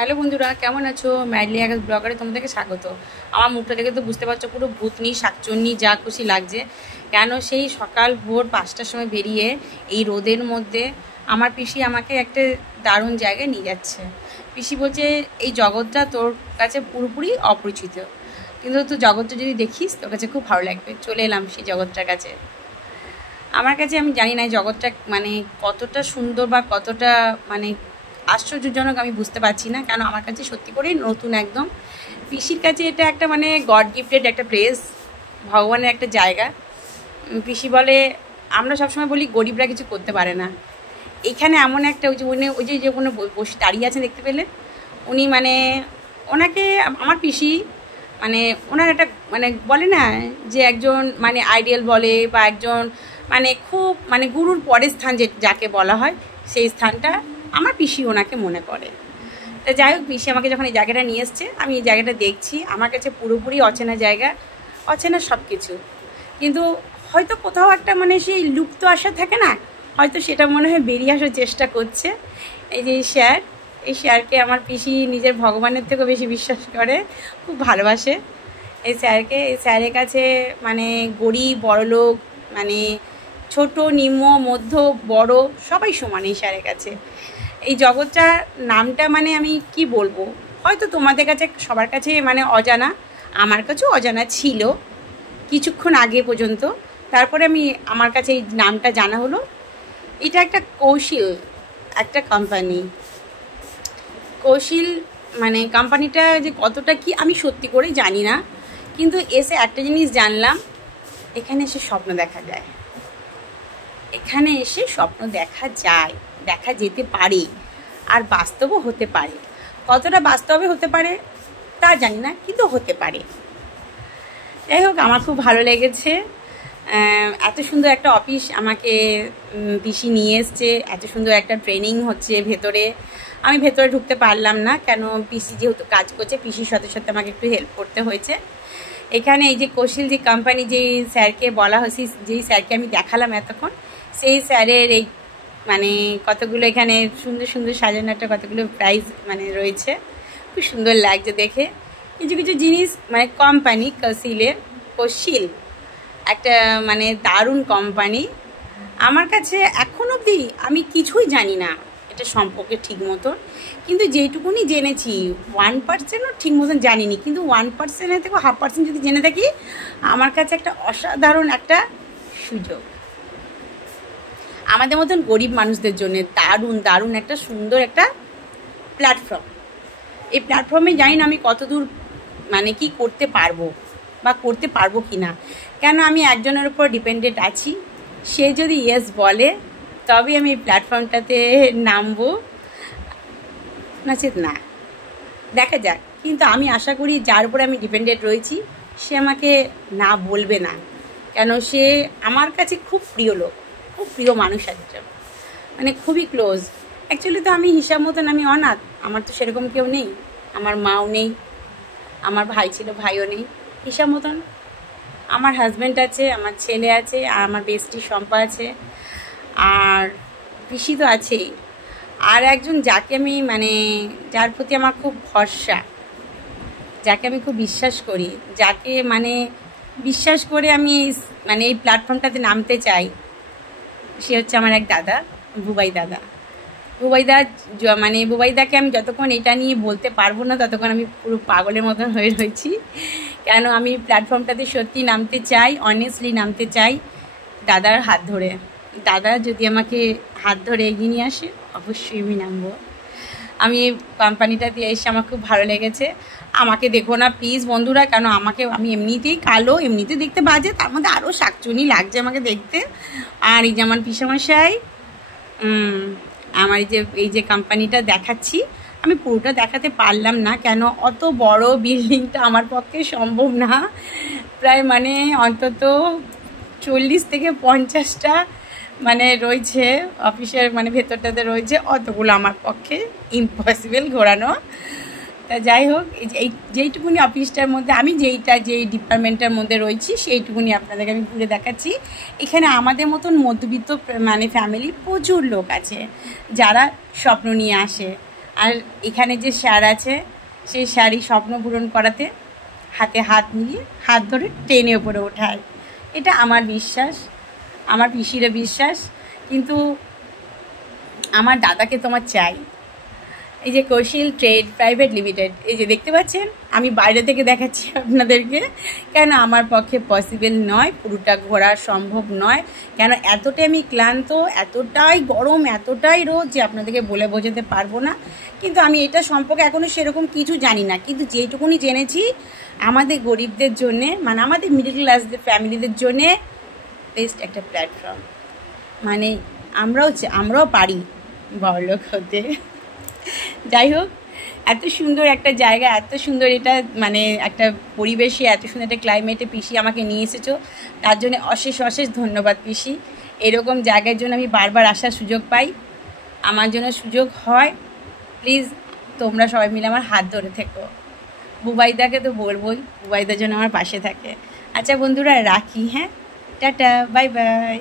Hello বন্ধুরা, কেমন আছো? ম্যাডলি আকাশ ব্লগারে তোমাদেরকে স্বাগত। আমার মুখটা দেখে তো বুঝতে পারছো পুরো ভূতনি শাকচুন্নি যা খুশি লাগছে। কেন সেই সকাল ভোর 5টার সময় বেরিয়ে এই রোদের মধ্যে আমার পিসি আমাকে একটা দারুণ জায়গায় নিয়ে যাচ্ছে। পিসি বলছে এই জগৎটা তোর কাছে পুরোপুরি অপরিচিত, কিন্তু তুই জগৎটা যদি দেখিস তোর কাছে খুব ভালো লাগবে। চলে এলাম সেই জগৎটার কাছে। আমার কাছে আমি জানি না এই জগৎটা মানে কতটা সুন্দর বা কতটা মানে আশ্চর্যজনক আমি বুঝতে পারছি না, কেন আমার কাছে সত্যি করেই নতুন একদম। পিসির কাছে এটা একটা মানে গড গিফটেড একটা প্লেস, ভগবানের একটা জায়গা। পিসি বলে আমরা সবসময় বলি গরিবরা কিছু করতে পারে না, এখানে এমন একটা ওই যে কোনো বসে দাঁড়িয়ে আছেন দেখতে পেলেন, উনি মানে ওনাকে আমার পিসি মানে ওনার একটা মানে বলে না যে একজন মানে আইডিয়াল বলে বা একজন মানে খুব মানে গুরুর পরের স্থান যে যাকে বলা হয় সেই স্থানটা আমার পিসি ওনাকে মনে করে। তা যাই হোক, পিসি আমাকে যখন এই জায়গাটা নিয়ে এসছে আমি এই জায়গাটা দেখছি, আমার কাছে পুরোপুরি অচেনা জায়গা, অচেনা সব কিছু। কিন্তু হয়তো কোথাও একটা মানে সেই লুপ্ত আশা থাকে না, হয়তো সেটা মনে হয় বেরিয়ে আসার চেষ্টা করছে। এই যে এই স্যারকে আমার পিসি নিজের ভগবানের থেকেও বেশি বিশ্বাস করে, খুব ভালোবাসে এই স্যারের কাছে মানে গরিব বড়লোক মানে ছোট নিম্ন মধ্য বড় সবাই সমান এই স্যারের কাছে। এই জগৎটার নামটা মানে আমি কি বলবো, হয়তো তোমাদের কাছে সবার কাছে মানে অজানা, আমার কাছেও অজানা ছিল কিছুক্ষণ আগে পর্যন্ত। তারপরে আমার কাছে এই নামটা জানা হলো। এটা একটা কৌশল, একটা কোম্পানি। কৌশল মানে কোম্পানিটা যে কতটা কি আমি সত্যি করে জানি না, কিন্তু এসে একটা জিনিস জানলাম, এখানে এসে স্বপ্ন দেখা যায়। এখানে এসে স্বপ্ন দেখা যেতে পারে, আর বাস্তবও হতে পারে। কতটা বাস্তবে হতে পারে তা জানি না, কিন্তু হতে পারে। যাই হোক, আমার খুব ভালো লেগেছে। এত সুন্দর একটা অফিস আমাকে পিসি নিয়ে এসছে, এত সুন্দর একটা ট্রেনিং হচ্ছে ভেতরে। আমি ভেতরে ঢুকতে পারলাম না, কেন পিসি যেহেতু কাজ করছে, পিসির সাথে সাথে আমাকে একটু হেল্প করতে হয়েছে। এখানে এই যে কৌশল যে কোম্পানি, যেই স্যারকে বলা হয়েছে, যেই স্যারকে আমি দেখালাম এতক্ষণ, সেই স্যারের এই মানে কতগুলো এখানে সুন্দর সুন্দর সাজানো একটা কতগুলো প্রাইজ মানে রয়েছে, খুব সুন্দর লাগছে দেখে। কিছু কিছু জিনিস মানে কোম্পানি কৌশল একটা মানে দারুণ কোম্পানি। আমার কাছে এখন অবধি আমি কিছুই জানি না এটা সম্পর্কে ঠিক মতন, কিন্তু যেইটুকুনি জেনেছি 1%ও ঠিক মতন জানিনি, কিন্তু 1%-এর থেকে 0.5% যদি জেনে থাকি, আমার কাছে একটা অসাধারণ একটা সুযোগ আমাদের মতন গরিব মানুষদের জন্য। দারুণ দারুণ একটা সুন্দর একটা প্ল্যাটফর্ম। এই প্ল্যাটফর্মে জানি না আমি কতদূর মানে কি করতে পারবো বা করতে পারবো কি না, কেন আমি একজনের উপর ডিপেন্ডেন্ট আছি। সে যদি ইয়েস বলে তবে আমি এই প্ল্যাটফর্মটাতে নামবো, নচেত না, দেখা যাক। কিন্তু আমি আশা করি যার উপরে আমি ডিপেন্ডেন্ট রয়েছি সে আমাকে না বলবে না, কেন সে আমার কাছে খুব প্রিয় লোক, খুব প্রিয় মানুষ একজন, মানে খুবই ক্লোজ। অ্যাকচুয়ালি তো আমি হিসাব মতন আমি অনাথ, আমার তো সেরকম কেউ নেই, আমার মাও নেই, আমার ভাই ছিল ভাইও নেই। হিসাব মতন আমার হাজব্যান্ড আছে, আমার ছেলে আছে, আর আমার বেস্টি শম্পা আছে, আর পিসি তো আছেই। আর একজন যাকে আমি মানে যার প্রতি আমার খুব ভরসা, যাকে আমি খুব বিশ্বাস করি, যাকে মানে বিশ্বাস করে আমি মানে এই প্ল্যাটফর্মটাতে নামতে চাই, সে হচ্ছে আমার এক দাদা, বুবাই দাদা। বুবাইদাকে আমি যতক্ষণ এটা নিয়ে বলতে পারবো না ততক্ষণ আমি পুরো পাগলের মতন হয়ে রয়েছি, কেন আমি প্ল্যাটফর্মটাতে সত্যি নামতে চাই, অনেস্টলি নামতে চাই দাদার হাত ধরে। দাদা যদি আমাকে হাত ধরে এগিয়ে নিয়ে আসে অবশ্যই আমি নামবো। আমি এই কোম্পানিটাতে এসে আমার খুব ভালো লেগেছে। আমাকে দেখো না প্লিজ বন্ধুরা, কেন আমি এমনিতেই কালো, এমনিতে দেখতে বাজে, তার মধ্যে আরও শাকচুনি লাগছে আমাকে দেখতে। আর এই যে আমার পিসামশাই, আমার এই যে কোম্পানিটা দেখাচ্ছি, আমি পুরোটা দেখাতে পারলাম না, কেন অত বড় বিল্ডিংটা আমার পক্ষে সম্ভব না। প্রায় মানে অন্তত 40 থেকে 50টা মানে রয়েছে অফিসের, মানে ভেতরটাতে রয়েছে, অতগুলো আমার পক্ষে ইম্পসিবল ঘোরানো। তা যাই হোক, যেইটুকুনি অফিসটার মধ্যে আমি যেই ডিপার্টমেন্টের মধ্যে রয়েছি সেইটুকুনি আপনাদেরকে আমি ঘুরে দেখাচ্ছি। এখানে আমাদের মতন মধ্যবিত্ত মানে ফ্যামিলির প্রচুর লোক আছে যারা স্বপ্ন নিয়ে আসে। আর এখানে যে স্যার আছে সেই স্যারই স্বপ্ন পূরণ করাতে হাতে হাত মিলিয়ে হাত ধরে টেনে ওপরে ওঠায়। এটা আমার বিশ্বাস, আমার পিসিরও বিশ্বাস। কিন্তু আমার দাদাকে তোমার চাই। এই যে কৌশিল ট্রেড প্রাইভেট লিমিটেড, এই যে দেখতে পাচ্ছেন, আমি বাইরে থেকে দেখাচ্ছি আপনাদেরকে, কেন আমার পক্ষে পসিবল নয়, পুরোটা ঘোরা সম্ভব নয়, কেন এতটাই আমি ক্লান্ত, এতটাই গরম, এতটাই রোদ যে আপনাদেরকে বলে বোঝাতে পারবো না। কিন্তু আমি এটা সম্পর্কে এখনও সেরকম কিছু জানি না, কিন্তু যেটুকুনি জেনেছি আমাদের গরিবদের জন্যে, মানে আমাদের মিডল ক্লাসদের ফ্যামিলিদের জন্যে বেস্ট একটা প্ল্যাটফর্ম। মানে আমরাও পারি বড়লোক হতে। যাই হোক, এত সুন্দর একটা জায়গা, এত সুন্দর এটা, মানে একটা পরিবেশে, এত সুন্দর একটা ক্লাইমেটে পিসি আমাকে নিয়ে এসেছো, তার জন্য অশেষ অশেষ ধন্যবাদ পিসি। এরকম জায়গার জন্য আমি বারবার আসার সুযোগ পাই, আমার জন্য সুযোগ হয়। প্লিজ তোমরা সবাই মিলে আমার হাত ধরে থেকো। বুবাইদাকে তো বলবোই, বুবাইদার জন্য আমার পাশে থাকে। আচ্ছা বন্ধুরা, রাখি, হ্যাঁ, টাটা, বাই বাই।